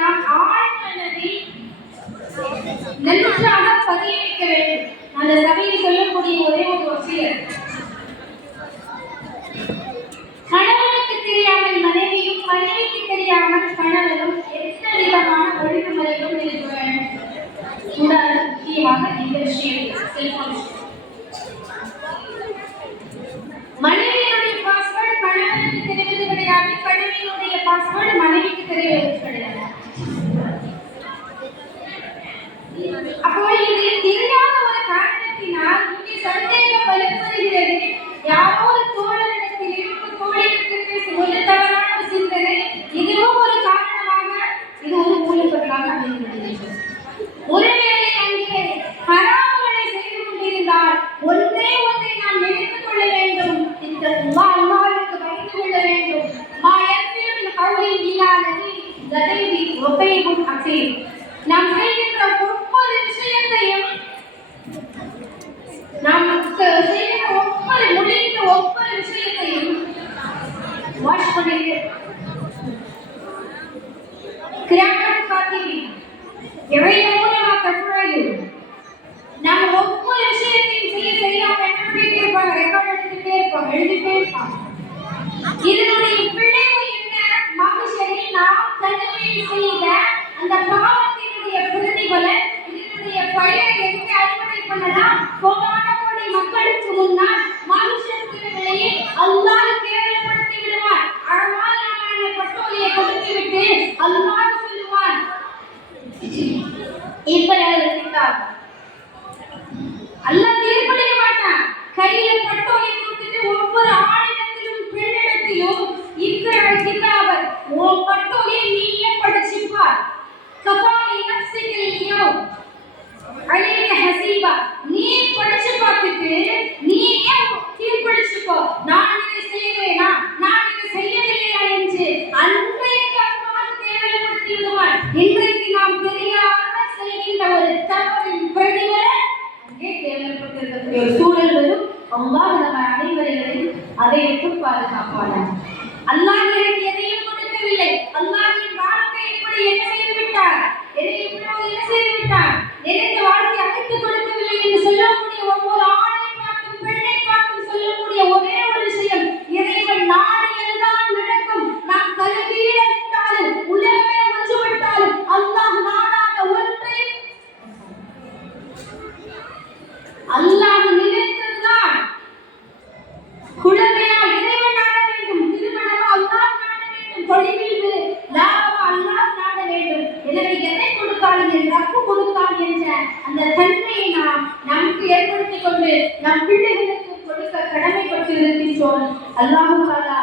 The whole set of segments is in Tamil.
நாம் ஆழ்மனதில் நன்றாக பதிய வைக்க வேண்டும். அந்த சபையில் சொல்லக்கூடிய ஒரே ஒரு வசியர், கணவனுக்கு தெரியாமல் மனைவியும், மனைவிக்கு தெரியாமல் கணவனும் எந்த விதமான ஒழுங்குமுறைகளும் இருக்க வேண்டும். முக்கியமாக இந்த விஷயம் மனைவியினுடைய பாஸ்வேர்டு கணவனுக்கு தெரிவது கிடையாது, கணவனுடைய பாஸ்வேர்டு மனைவிக்கு தெரிவது கிடையாது. அப்போ இது தெரியாத ஒரு காரணத்தினால் இங்கே சந்தேகம் வலுப்படுகிறது. யாரோ ஒரு தோழரிடத்தில் இருந்து தோழியிடத்தில் ஒரு தவறான சிந்தனை, இதுவும் ஒரு காரணமாக இது ஒரு மூலப்பொருளாக அமைந்துள்ளது. ஒருவேளை அங்கே ஹராம்களை செய்து கொண்டிருந்தால் ஒன்றே ஒன்றை நாம் நினைத்துக் கொள்ள வேண்டும், இந்த அல்லாஹ்வுக்கு பயந்து கொள்ள வேண்டும். நாம் செய்கின்ற ஒவ்வொரு விஷயத்தையும், நாம் செய்கின்ற ஒவ்வொரு விஷயத்தையும் வாஷ் பண்ணிட்டு கிராமத் காத்திரி எவையோ கட்டுரையில் நம்ம ஒவ்வொரு விஷயத்தையும் செய்ய பண்ணிட்டே இருப்பாங்க, ரெக்கார்ட் எடுத்துட்டே இருப்பாங்க, எழுதிட்டே இருப்பாங்க. இதனுடைய விளைவு என்ன? மனுஷனை நாம் தனிமையில் செய்த அந்த பாவத்தினுடைய பிரதிபலன், இதனுடைய பயனை எங்கே அறுவடை பண்ணலாம்? கோடான கோடி மக்களுக்கு முன்னால் மனுஷத்திலே அல்லாஹ் கேவலப்படுத்தி விடுவார். அழகான பட்டோலியை கொடுத்து விட்டு அல்லாஹ் சொல்லுவார், அல்லாஹ் தீர்ப்பளிக்க மாட்டான். கையில பட்டோலை கொடுத்துட்டு ஒவ்வொரு ஆணிடத்திலும் பெண்ணிடத்திலும் இக்கர கிதாபர் ஓ பட்டோலை நீயே படிச்சுப்பார். கஃபாமி நஃப்ஸிகல்யோ அலைக ஹஸீபா, நீ படிச்சு பார்த்துட்டு நீயே தீர்ப்பளிச்சுக்கோ, நான் இதை செய்யலைனா, நான் இதை செய்யவில்லையா என்று அன்றைக்கு அல்லாஹ் கேவலப்படுத்தி விடுவார். இன்றைக்கு நாம் தெரியாமல் செய்கின்ற ஒரு தவறின் பிரதிபலன் அங்கே கேவலப்பட்டிருக்கக்கூடிய சூழல் வரும். அல்லாஹ் நம்ம அனைவரையும் அதை விட்டு பாதுகாப்பானார். அல்லாஹ் எனக்கு எதையும் கொடுக்கவில்லை, அல்லாஹ்வின் வாழ்க்கை இப்படி என்ன செய்து விட்டார், என்ன செய்து விட்டார், எனக்கு வாழ்க்கை அமைத்து கொடுக்கவில்லை என்று சொல்லக்கூடிய ஒவ்வொரு ஆணை பார்த்தும் பெண்ணை பார்த்தும் சொல்லக்கூடிய ஒரே ஒரு விஷயம், இறைவன் நாடியதுதான் நடக்கும். நாம் தலைகீழ விட்டாலும் உலகமே ஒன்றுபட்டாலும் அல்லாஹ் நாடாத ஒன்றை அல்லாஹ் நினைத்ததுதான். குழந்தையா இறைவன் நாட வேண்டும், திருமணமா அல்லாஹ் நாட வேண்டும், தொழிலில் லாபமா அல்லாஹ் நாட வேண்டும். எனவே எதை கொடுத்தாலும் என் ரப்பு கொடுத்தான் என்ற அந்த தன்மையை நாம் நமக்கு ஏற்படுத்திக் கொண்டு நம் பிள்ளைகளுக்கு கொடுக்க கடமைப்பட்டு இருக்கின்றோம். அல்லாஹ் தஆலா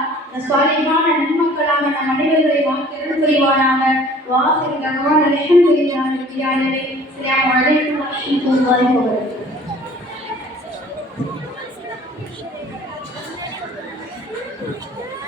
சாலிஹான நன்மக்களாக நம் அனைவரை வாக்கிற்கு புரிவானாக. வாஹிர் தஅவானா அல்ஹம்துலில்லாஹி ரப்பில் ஆலமீன். அஸ்ஸலாமு அலைக்கும் வரஹ்மத்துல்லாஹி வபரகாத்துஹு. Thank you.